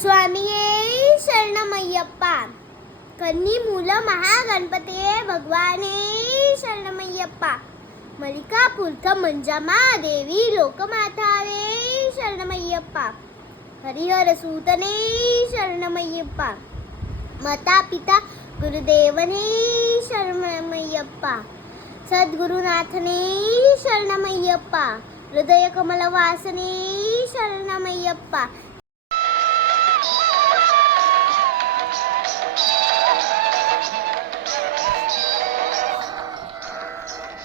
ಸ್ವಾಮಿಯೇ ಶರಣಮಯ್ಯಪ್ಪ. ಕನ್ನಿಮೂಲ ಮಹಾಗಣಪತಿಯೇ ಭಗವಾನೇ ಶರಣಮಯ್ಯಪ್ಪ. ಮಲ್ಲಿಕಾಪುರದ ಮಂಜಮಾದೇವಿ ಲೋಕಮಾತಾವೇ ಶರಣಮಯ್ಯಪ್ಪ. ಹರಿಹರ ಸೂತನೇ ಶರಣಮಯ್ಯಪ್ಪ. ಮಾತಾ ಪಿತಾ ಗುರುದೇವನೇ ಶರಣಮಯ್ಯಪ್ಪ. ಸದ್ಗುರುನಾಥನೇ ಶರಣಮಯ್ಯಪ್ಪ. ಹೃದಯ ಕಮಲವಾಸನೇ ಶರಣಮಯ್ಯಪ್ಪ.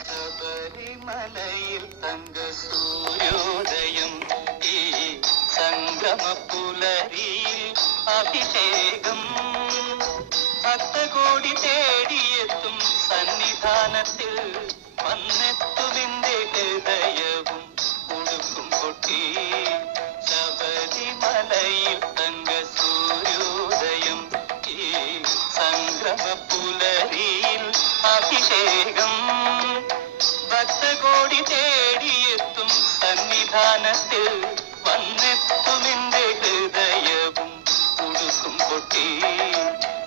ശബരിമലയിൽ തങ്ക സൂര്യോദയം ഈ സംഗമപ്പുലരിയിൽ അഭിഷേകം ഭക്തകോടി തേടിയെത്തും സന്നിധാനത്തിൽ വന്നെത്തുമിന്റെ ഹൃദയവും ഉടുക്കും പൊട്ടി. ശബരിമലയിൽ തങ്ക സൂര്യോദയം ഈ സംഗമപ്പുലരിയിൽ അഭിഷേകം ഭക്തകോടി തേടിയെത്തും സന്നിധാനത്തിൽ വന്നെത്തുമിന്റെ ഹൃദയവും ഉടുക്കും പൊട്ടി.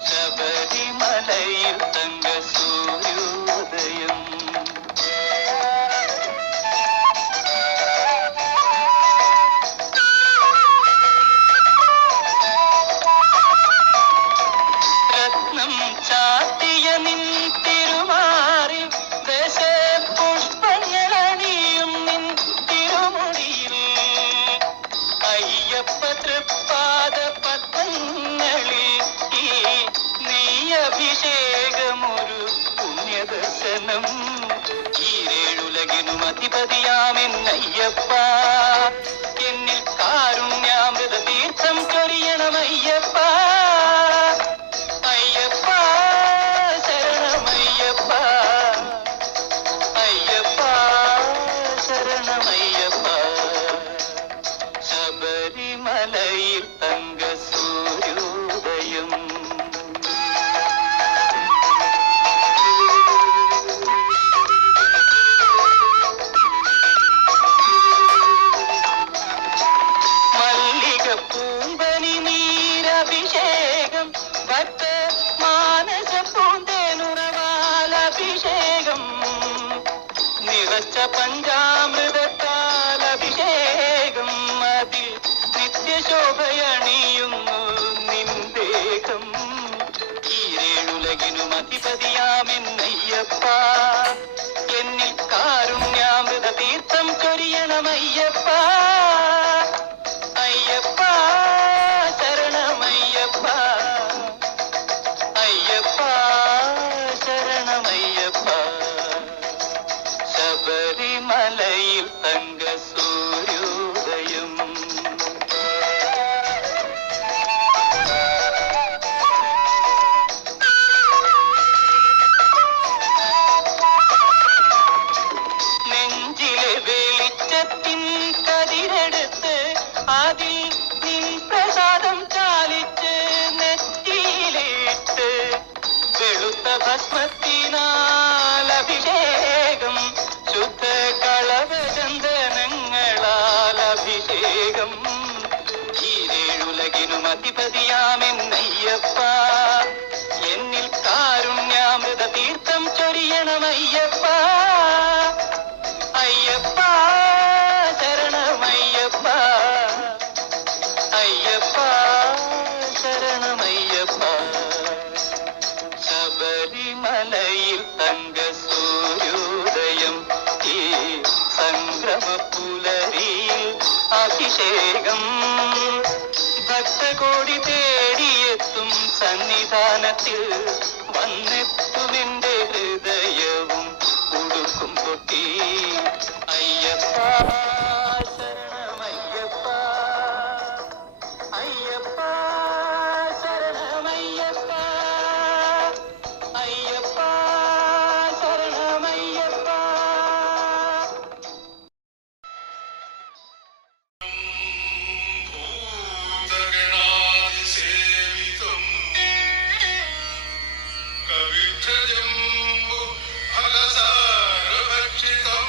ശബരിമലയിൽ തങ്ക സൂര്യോദയം. രത്നം ചാത്തിയ നിൻ തിരുമാറിൽ ദശപുഷ്പങ്ങളണിയും നിൻ തിരുമുടിയിൽ അയ്യപ്പ തൃപ്പാദ പത്മങ്ങളിൽ ഈ നെയ്യഭിഷേകമൊരു പുണ്യദർശനം. ഈരേഴുലകിനും അധിപതിയാമെന്നയ്യപ്പ എന്നിൽ കാരുണ്യാമൃത തീർത്ഥം ചൊരിയണമയ്യപ്പ. അയ്യപ്പ ശരണമയ്യപ്പ. അയ്യപ്പ ശരണമയ്യപ്പ. ശബരിമലയിൽ തങ്ക സൂര്യോദയം. മല്ലിക പൂമ്പനി നീരഭിഷേകം ഭക്ത മാനസ പൂന്തേനുറവാലഭിഷേകം നിറച്ച പഞ്ചാമൃതത്താലഭിഷേകം അതിൽ നിത്യശോഭയണിയുന്നു നിന്ദേഹം. ഈരേഴുലകിനും അധിപതിയാമെന്നയ്യപ്പ എന്നിൽ കാരുണ്യാമൃത തീർത്ഥം ചൊരിയണമയ്യപ്പ. അയ്യപ്പ ശരണമയ്യപ്പ. അയ്യപ്പ ശരണമയ്യപ്പ. ശബരിമലയിൽ തങ്ക സൂര്യോദയം. നെഞ്ചിലെ വെളിച്ചത്തിൻ കതിരെടുത്ത് അതിൽ നിൻ പ്രസാദം ചാലിച്ച് നെറ്റിയിലിട്ട് വെളുത്ത ഭസ്മത്തിനാൽ അഭിഷേകം ശുദ്ധ കളവചന്ദനങ്ങളാൽ അഭിഷേകം. ഈരേഴുലകിനും അധിപതിയാമെന്നയ്യപ്പ എന്നിൽ കാരുണ്യാമൃത തീർത്ഥം ചൊരിയണമയ്യപ്പ. അയ്യപ്പ ശരണമയ്യപ്പ. അയ്യപ്പ ശരണമയ്യപ്പ. ശബരിമലയിൽ തങ്ക സൂര്യോദയം ഈ സംഗമപ്പുലരിയിൽ അഭിഷേകം ഭക്തകോടി തേടിയെത്തും സന്നിധാനത്തിൽ വന്നെത്തുമിന്റെ ഹൃദയവും ഉടുക്കും പൊട്ടി. അയ്യപ്പ ശരണമയ്യപ്പ. അയ്യപ്പ ശരണമയ്യപ്പ. അയ്യപ്പ ശരണമയ്യപ്പ. ഭൂതഗണാതിസേവിതം കവിത്രജംബു ഫലസാരഭക്ഷിതം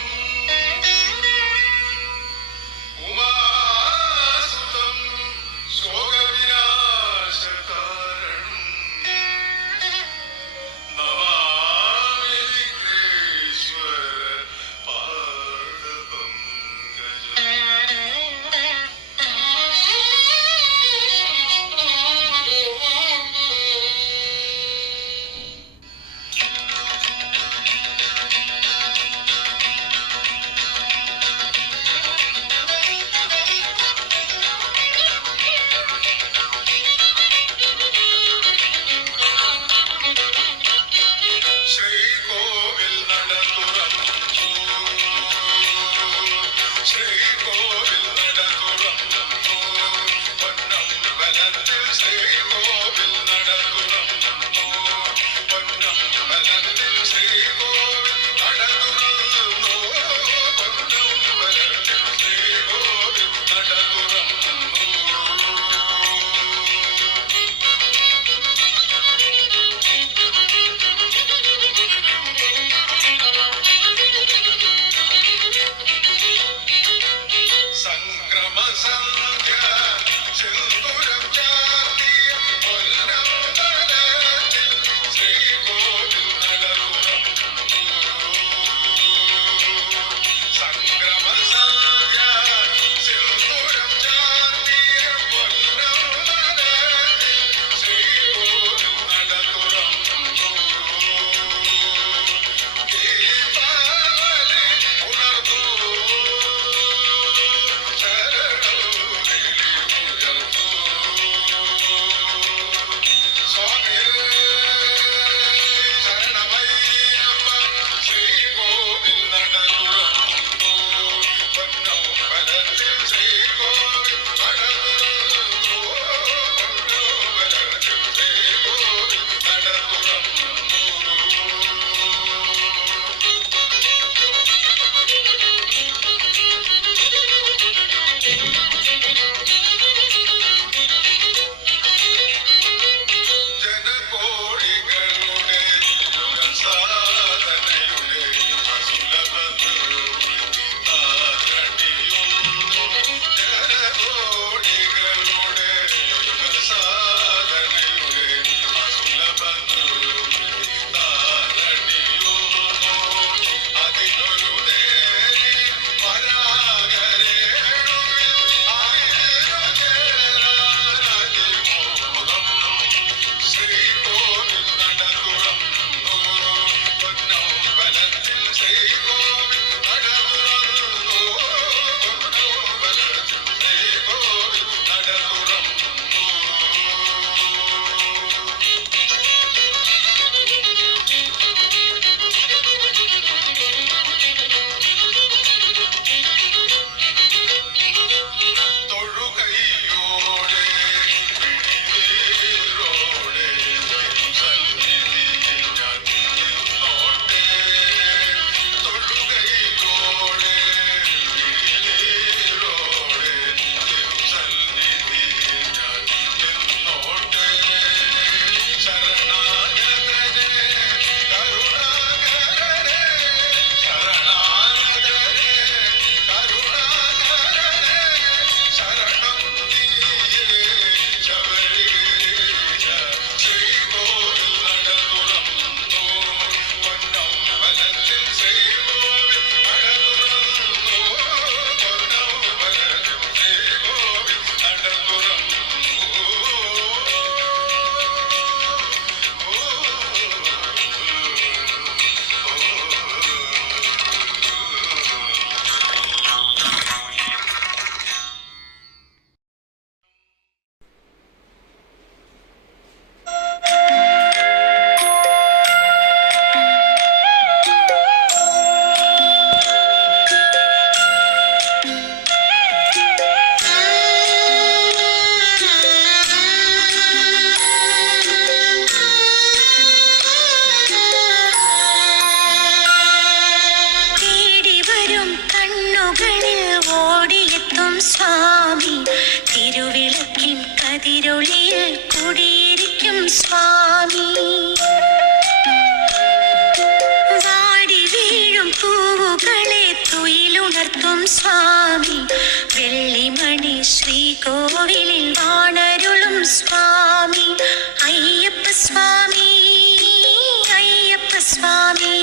കതിരൊളിയിൽ കുടിയിരിക്കും സ്വാമി. വാടി വീഴും പൂവുകളെ തുയിലുണർത്തും സ്വാമി. വെള്ളിമണി ശ്രീകോവിലിൽ വാണരുളും സ്വാമി. അയ്യപ്പ സ്വാമി, അയ്യപ്പ സ്വാമി.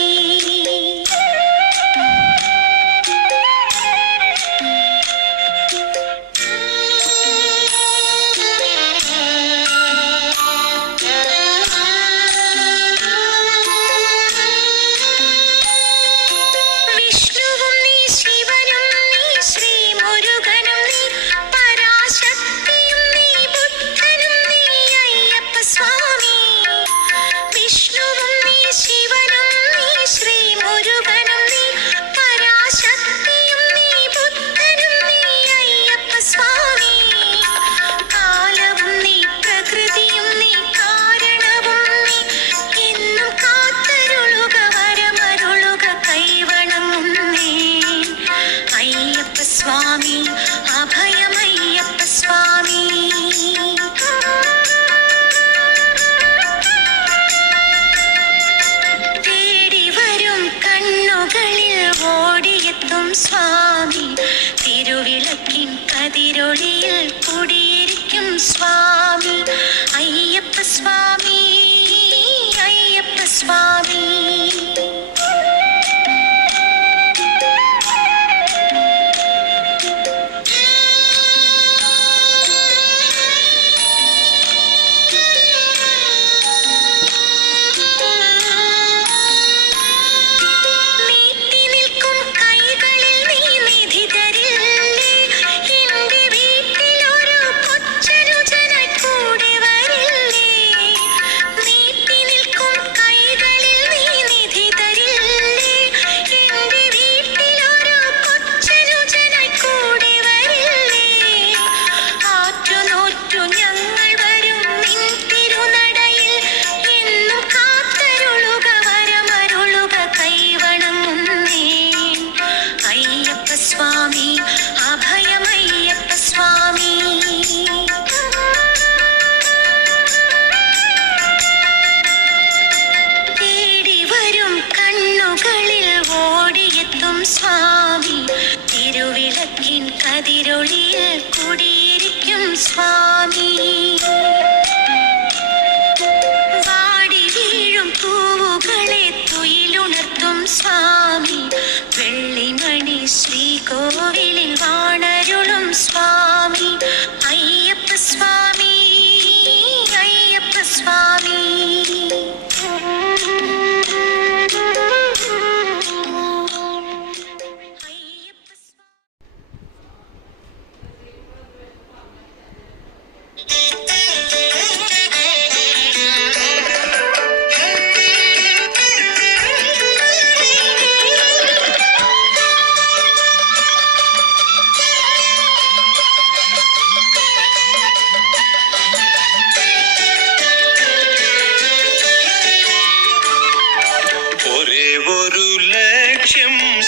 സ്വാമി വാടി വീഴും പൂവുകളെ തുയിലുണർത്തും സ്വാമി വെള്ളിമണി ശ്രീകോവിലിൽ വാണരുളും സ്വാമി അയ്യപ്പ സ്വാമി അയ്യപ്പ സ്വാമി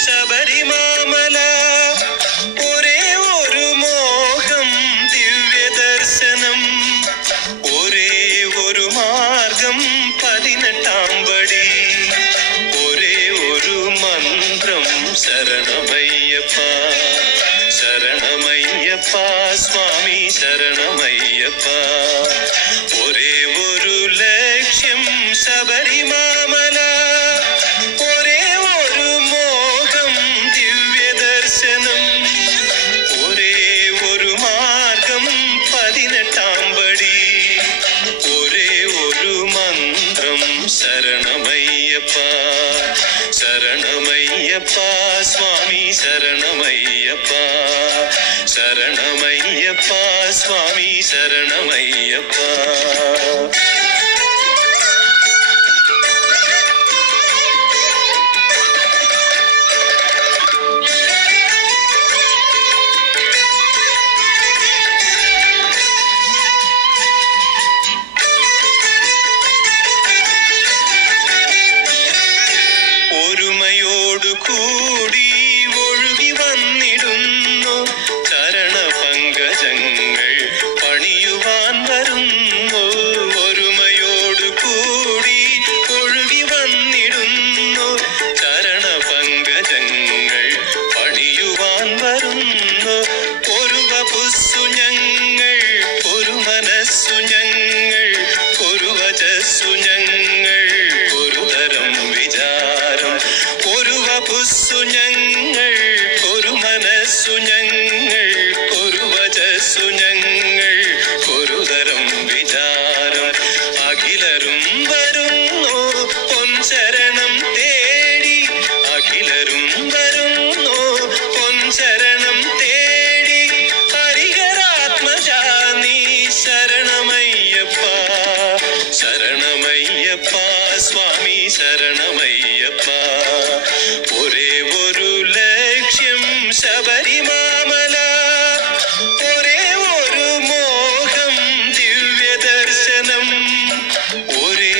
ശബരിമാമല ഒരേ ഒരു മോഹം ദിവ്യദർശനം ഒരേ ഒരു മാർഗം 18 പടി ഒരേ ഒരു മന്ത്രം ശരണമയ്യപ്പ ശരണമയ്യപ്പ സ്വാമി ശരണമയ്യപ്പ ഒരേ ഒരു ലക്ഷ്യം ശബരിമാമല ഒരേ ഒരു മോഹം ദിവ്യദർശനം ഒരേ ഒരു മാർഗം 18 പടി ഒരേ ഒരു മന്ത്രം ശരണമയ്യപ്പ ശരണമയ്യപ്പ സ്വാമി ശരണമയ്യപ്പ ശരണമയ്യപ്പ സ്വാമി ശരണമയ്യപ്പ കൂടി ഒഴുകി വന്നിടുന്നു ചരണപങ്കജങ്ങൾ പണിയുവാൻ വരുന്നു ഒരുമയോടു കൂടി ഒഴുകി വന്നിടുന്നു ചരണപങ്കജങ്ങൾ പണിയുവാൻ വരുന്നു ഒരു വപുസ്സു ഞങ്ങൾ ഒരു മനസ്സു ഞങ്ങൾ ഒരു വചസ്സു ഞങ്ങൾ ഒരു തരം വിചാരം ഒരു വപുസ്സു ഞങ്ങൾ ഒരു മനസ്സു ഞങ്ങൾ ഒരു വചസ്സു ഞങ്ങൾ ഒരു തരം വിചാരം അഖിലരും വരുന്നു പൊൻശരണം തേടി അഖിലരും വരുന്നു പൊൻശരണം തേടി ഹരിഹരാത്മജാ നീ ശരണമയ്യപ്പ ശരണമയ്യപ്പ സ്വാമി ശരണമയ്യപ്പ ഒരേ ഒരു ലക്ഷ്യം ശബരിമാമല ഒരേ ഒരു മോഹം ദിവ്യദർശനം ഒരേ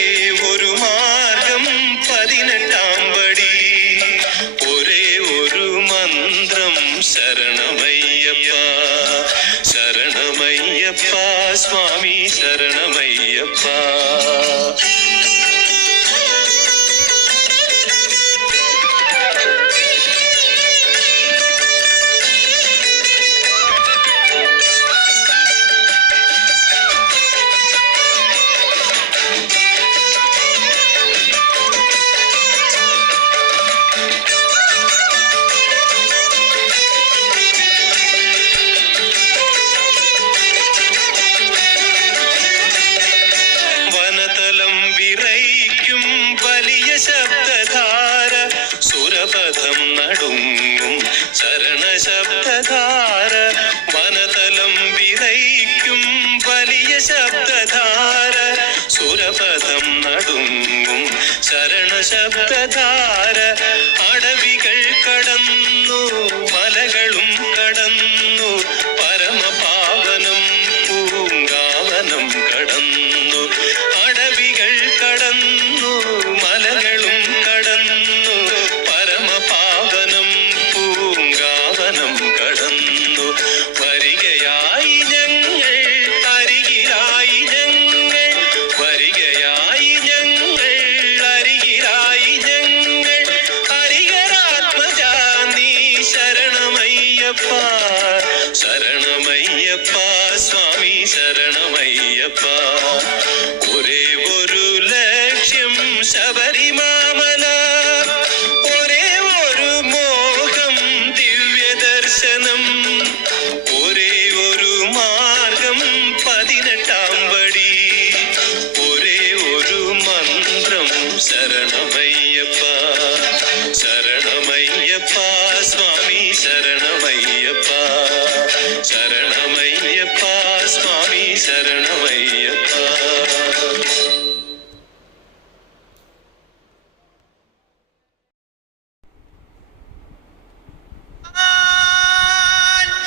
ഒരു മാർഗം 18 പടി ഒരേ ഒരു മന്ത്രം ശരണമയ്യപ്പ ശരണമയ്യപ്പ സ്വാമി ശരണമയ്യപ്പ ശബ്ദധാര സുരപഥം നടുങ്ങും ശരണശബ്ദധാര വനതലം വിറയ്ക്കും വലിയ ശബ്ദധാര സുരപഥം നടുങ്ങും ശരണശബ്ദധാര അടവികൾ കടന്നു മലകളും കടന്നു പരമപാവനം പൂങ്കാവനം കടന്നു അടവികൾ കടന്നു മലകളും കടന്നു പരമപാവനം പൂങ്കാവനം കടന്നു വരികയായി ഞങ്ങൾ അരികിലായി ഞങ്ങൾ വരികയായി ഞങ്ങൾ അരികിലായി ഞങ്ങൾ ഹരിഹരാത്മജാ നീ ശരണം ശരണമയ്യപ്പ. ഒരേ ഒരു ലക്ഷ്യം ശബരിമാമല, ഒരേ ഒരു മോഹം ദിവ്യദർശനം, ഒരേ ഒരു മാർഗം 18-ാം പടി, ഒരേ ഒരു മന്ത്രം ശരണമയ്യപ്പ. ശരണമയ്യപ്പ സ്വാമി ശരണമയ്യപ്പ, ശരണമയ്യപ്പ സ്വാമി ശരണമയ്യപ്പ.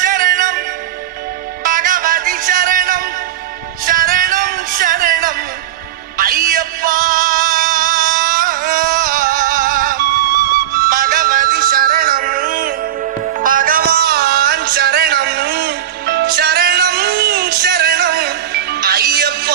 ശരണം ഭഗവതി ശരണം ശരണം ശരണം അയ്യപ്പ. ഭഗവതി ശരണം ഭഗവാൻ ശരണം ശരണം ശരണം അയ്യപ്പ.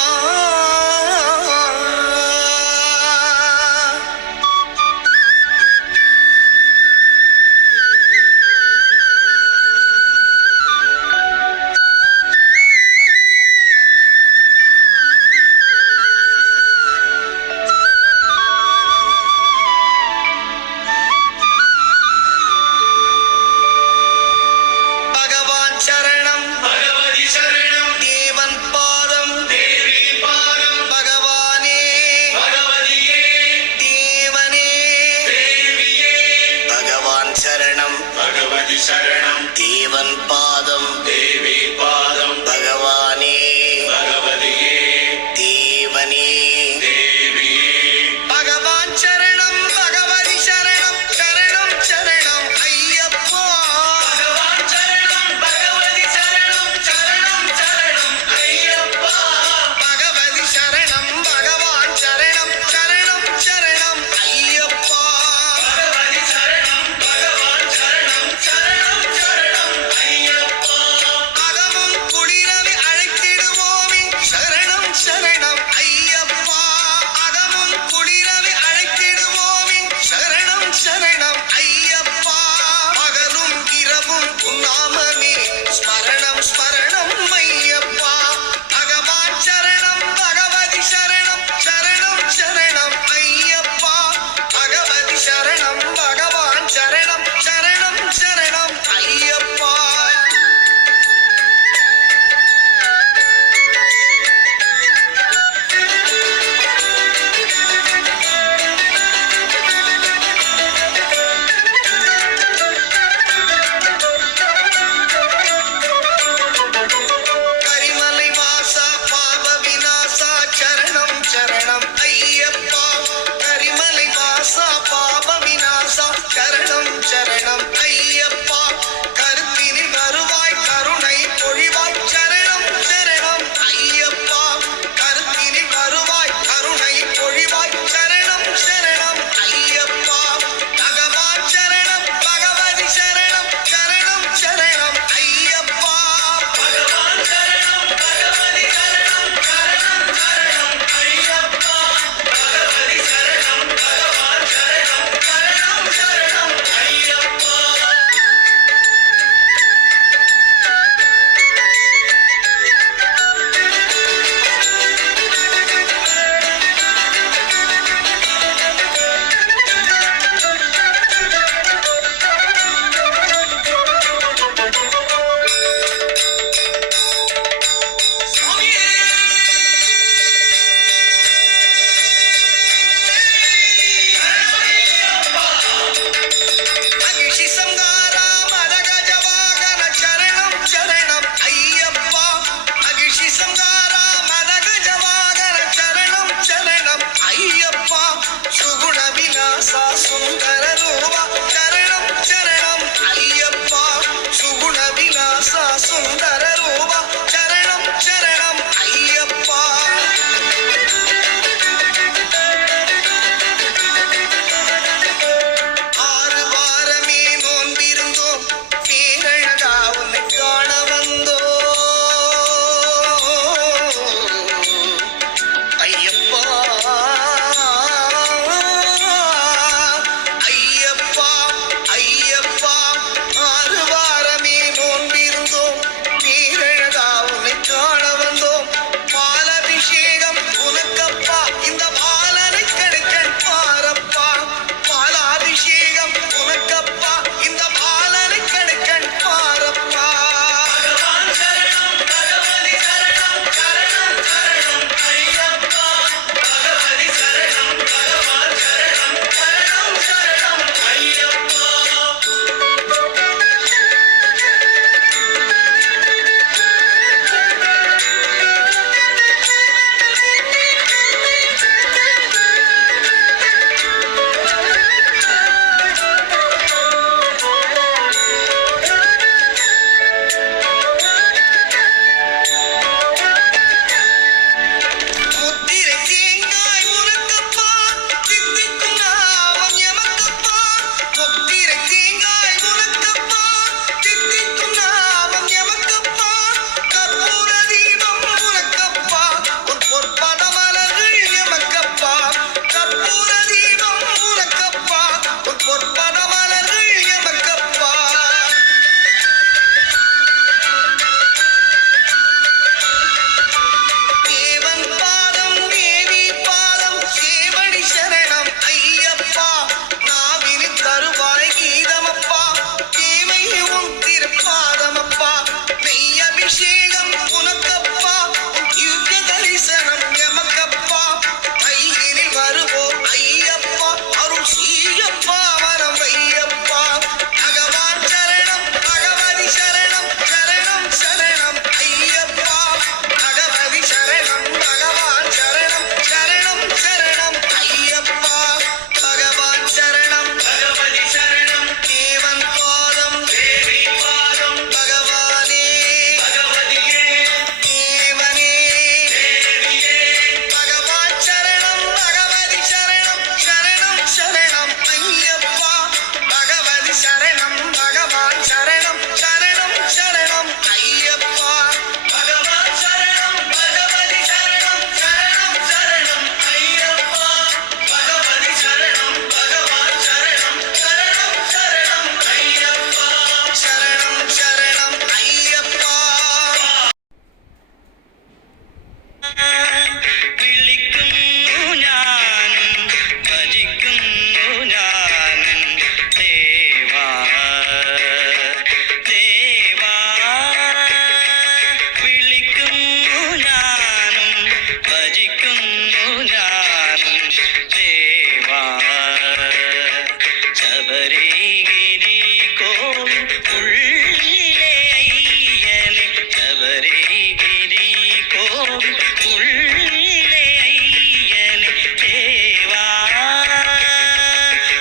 ഉള്ളിലെ അയ്യനെ ദേവാ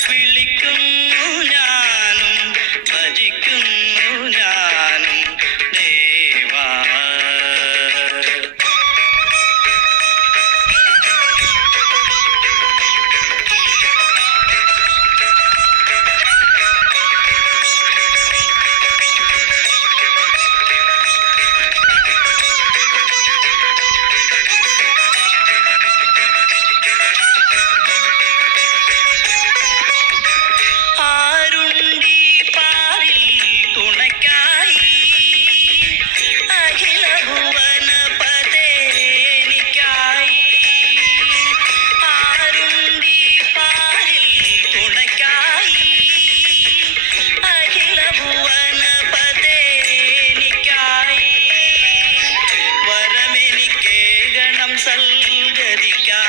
വിളിക്കുന്നു ഞാനും ഭജിക്കുന്നു ഞാനും ദേവാ. ആരുണ്ടീ പാരിൽ തുണയ്ക്കായി അഖില ഭുവനപതേ എനിക്കായി. ആരുണ്ടീ പാരിൽ തുണയ്ക്കായി അഖില ഭുവനപതേ എനിക്കായി. വരമെനിക്കേകണം സൽഗതിക്കായി.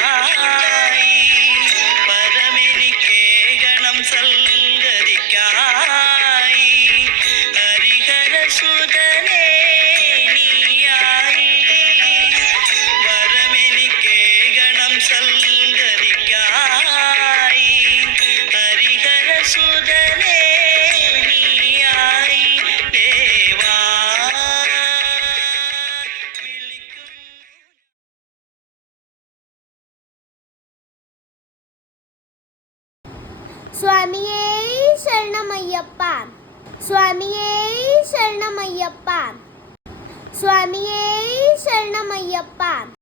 വരമെനിക്കേകണം സൽഗതിക്കായി. ഹരിഹരസുതനേ നീയായി. വരമെനിക്കേകണം സൽഗതിക്കായി. ഹരിഹരസുതനേ നീയായി ദേവാ. സ്വാമിയേ ശരണമയ്യപ്പ, സ്വാമിയേ ശരണമയ്യപ്പ, സ്വാമിയേ ശരണമയ്യപ്പ.